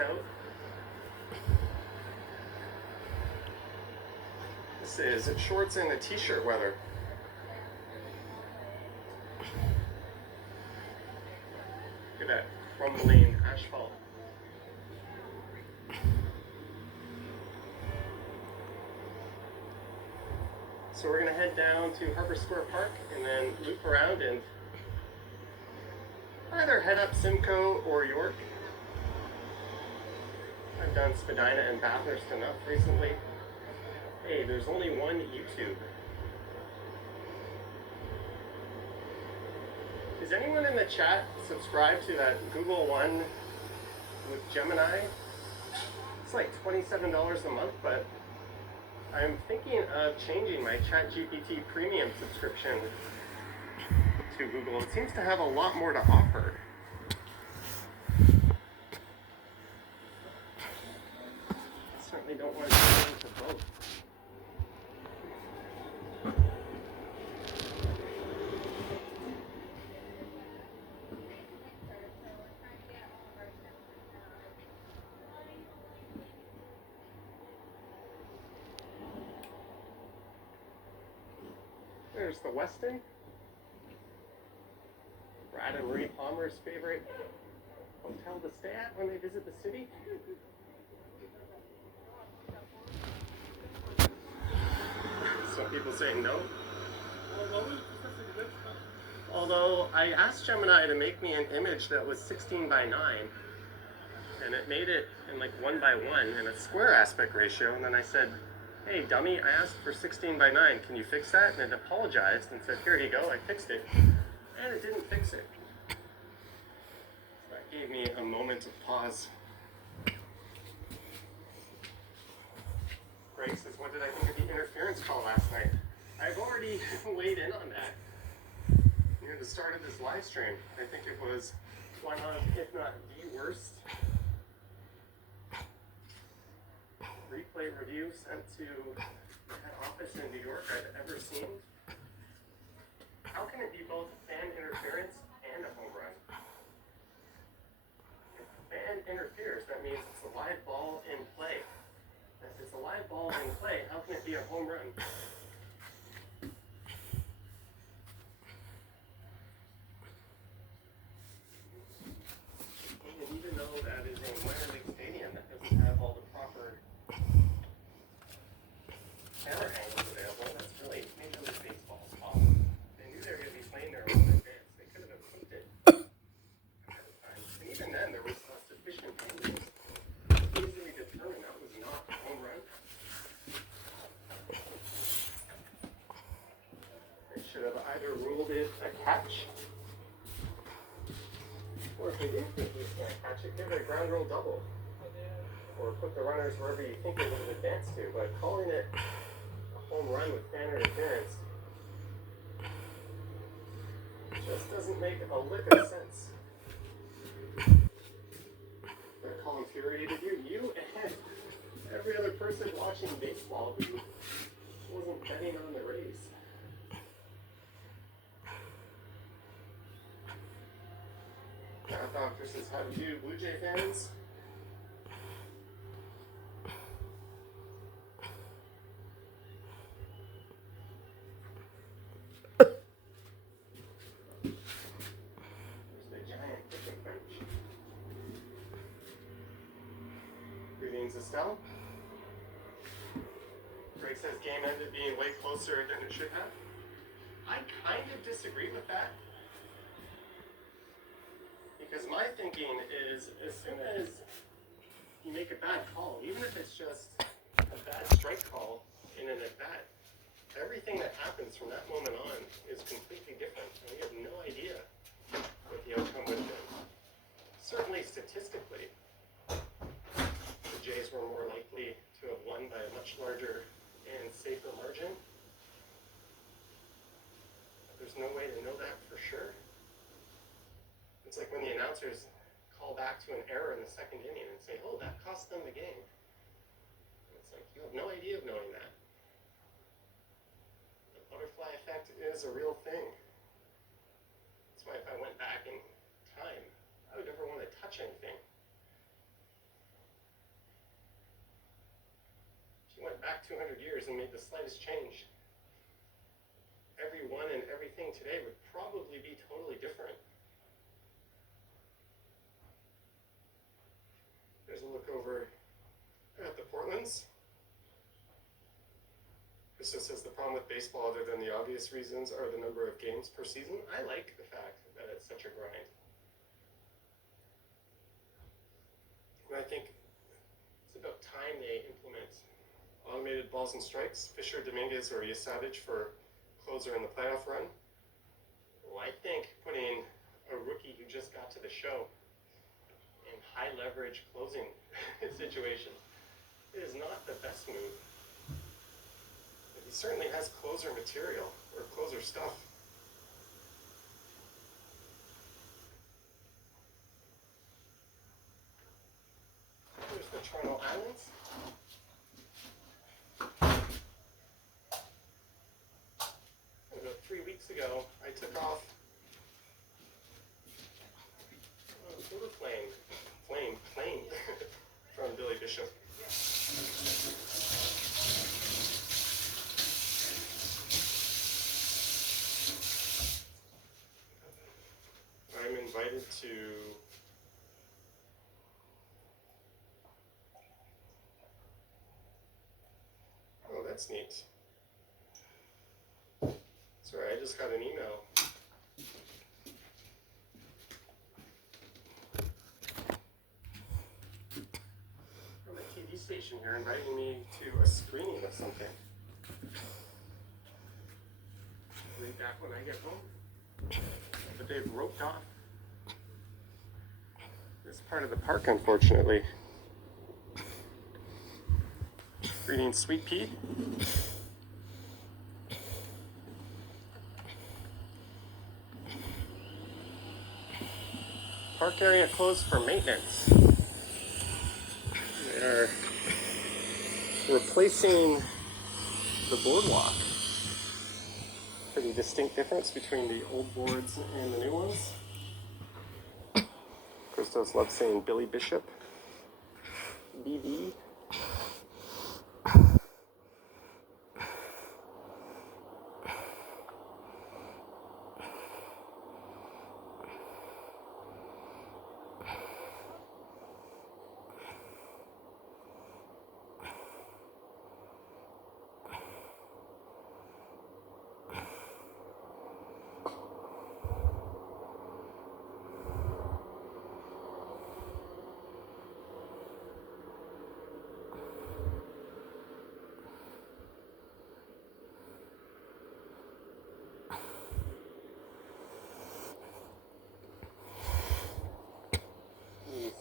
out. This is shorts and a t-shirt weather. Look at that crumbling asphalt. So we're going to head down to Harbor Square Park and then loop around and either head up Simcoe or York. I've done Spadina and Bathurst enough recently. Hey, there's only one YouTube. Is anyone in the chat subscribed to that Google One with Gemini? It's like $27 a month, but I'm thinking of changing my ChatGPT premium subscription to Google. It seems to have a lot more to offer. I certainly don't want to get into both. There's the Westin. Brad and Marie Palmer's favorite hotel to stay at when they visit the city. Some people say no. Although I asked Gemini to make me an image that was 16 by 9, and it made it in like 1 by 1 in a square aspect ratio, and then I said, hey dummy, I asked for 16 by 9, can you fix that? And it apologized and said, here you go, I fixed it. And it didn't fix it. So that gave me a moment of pause. Greg says, what did I think of the interference call last night? I've already weighed in on that. Near the start of this live stream, I think it was one of, if not the worst replay review sent to the head office in New York I've ever seen. How can it be both fan interference and a home run? If the fan interferes, that means it's a live ball in play. If it's a live ball in play, how can it be a home run? And even though that is a minor league stadium that doesn't have all the proper camera angles available, that's really Major League Baseball's problem. They knew they were going to be playing their own advance. They could have approved it ahead of time. And even then, there was not sufficient angles to easily determine that was not a home run. They should have either ruled it a catch, or if they didn't think he was going to catch it, give it a ground rule double. Or put the runners wherever you think they would have advanced to. But calling it a home run with fan interference just doesn't make a lick of sense. That call infuriated you? You and every other person watching baseball who wasn't betting on the Rays. Marathon Chris says, how do you Blue Jay fans? Greetings, Estelle. Greg says game ended being way closer than it should have. I kind of disagree with that. Because my thinking is, as soon as you make a bad call, even if it's just a bad strike call in an at-bat, everything that happens from that moment on is completely different. And we have no idea what the outcome would have been. Certainly statistically, the Jays were more likely to have won by a much larger and safer margin. But there's no way to know that for sure. It's like when the announcers call back to an error in the second inning and say, oh, that cost them the game. And it's like, you have no idea of knowing that. The butterfly effect is a real thing. That's why if I went back in time, I would never want to touch anything. went back 200 years and made the slightest change, everyone and everything today would probably be totally different. There's a look over at the Portlands. Krista says the problem with baseball, other than the obvious reasons, are the number of games per season. I like the fact that it's such a grind. And I think it's about time they implement automated balls and strikes. Fisher, Dominguez, or Savage for closer in the playoff run. Well, I think putting a rookie who just got to the show in high leverage closing situation is not the best move. He certainly has closer material, or closer stuff. There's the Toronto Islands. About 3 weeks ago, I took off a silver plane from Billy Bishop. I'm invited to oh, that's neat. Sorry, I just got an email. From a TV station here inviting me to a screening of something. Way back when I get home. But they've roped off this part of the park, unfortunately. Greetings, Sweet Pea. Park area closed for maintenance. They're replacing the boardwalk. Pretty distinct difference between the old boards and the new ones. Christos loves saying Billy Bishop. BB.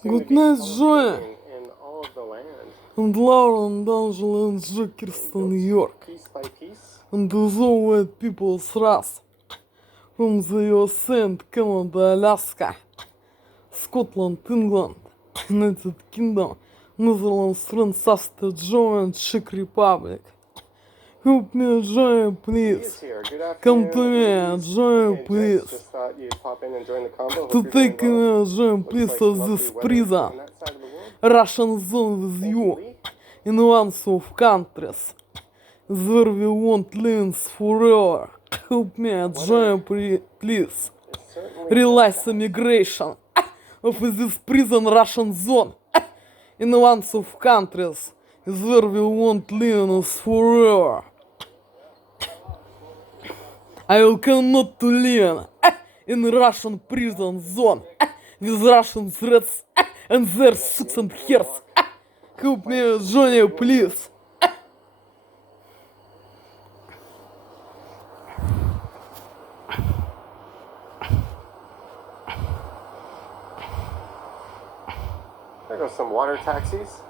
Good night, Joy. And Lauren, D'Angelo, and Kirsten, New York. And to all white people's race. From the USA and Canada, Alaska, Scotland, England, United Kingdom, Netherlands, France, Austria, Germany, and Czech Republic. Help me, Joy, please. Come to me, Joy, please. To take me, Joy, please, of this prison. Russian zone with you. In one of countries. Where we want livings forever. Help me, Joy, please. Realize immigration of this prison Russian zone. In one of countries. Is where we want livings forever. I will cannot to live in Russian prison zone with Russian threats and their suits and hairs. Help me, Johnny, please. There go some water taxis.